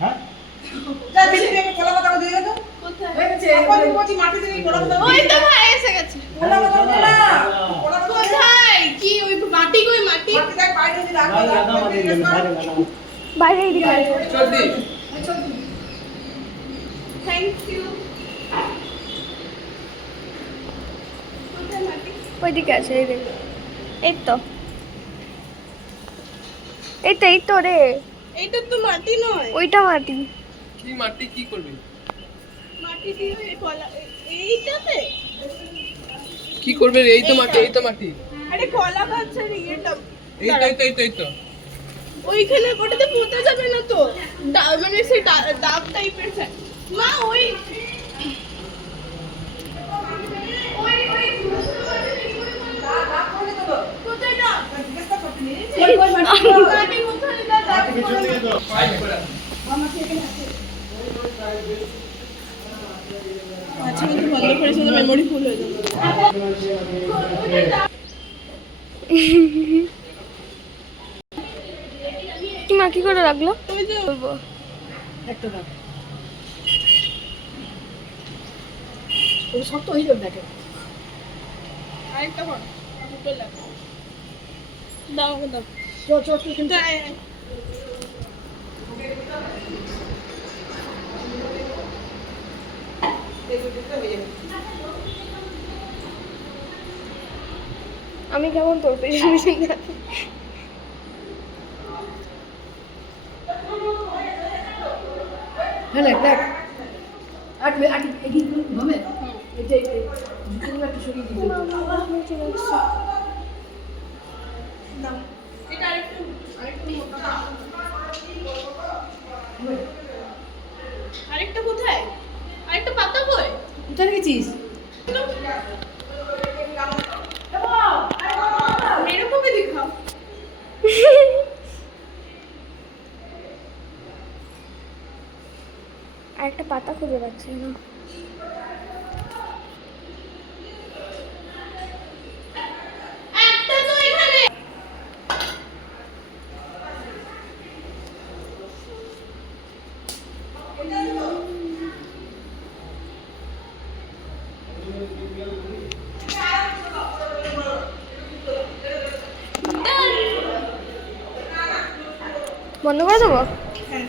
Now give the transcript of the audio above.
হ্যাঁ যা বেশি থেকে কোলা পাতা দিয়ে দাও কোথায় হয়ে গেছে কোচি মাটি দিয়ে কোলা পাতা ওই তো ভাই এসে গেছে কোলা পাতা না কোলা পাতা কোথায় কি ওই মাটি কই মাটি মাটি দেখ বাইরে যদি রাখো বাইরে এদিকে চল দি থ্যাংক ইউ কোথায় মাটি ওইদিকে আছে এই দেখ এই তো এই তো রে এইটা তো মাটি নয় ওইটা মাটি কি মাটি কি করবি মাটি দিয়ে এই কলা এইটাতে কি করবে রে? এই তো মাটি আরে কলা গাছের ইয়েটা এই তো ওইখানে ওটাতে পোতা যাবে না তো মানে সেই ডাব টাইপের চাই মা ওই কোথায় ডাব মাটি কোথায় ডাব আচ্ছা কিন্তু বন্ধ করে শুধু মেমোরি ফুল হয়ে যাবে কি মা কি করে রাখলো ওই যে বলবো একটা দাও ওই শক্ত হয়ে যাবে দেখে আরেকটা কর দুটো লাগ দাও দাও চল কিন্তু আমি কেমন তোর পেছনে পেছনে হ্যাঁ দেখ আট এগিয়ে ঘমে এটা জুতো একটা সরিয়ে দিতে দাও এটা আরেকটু মোটা আরেকটা কোথায় আরেকটা পাতা কই কোথায় রেখেছিস এরকমই দেখাও আরেকটা পাতা খুঁজে পাচ্ছি না একটা তো এখানে বন্ধ করে দেবো হ্যাঁ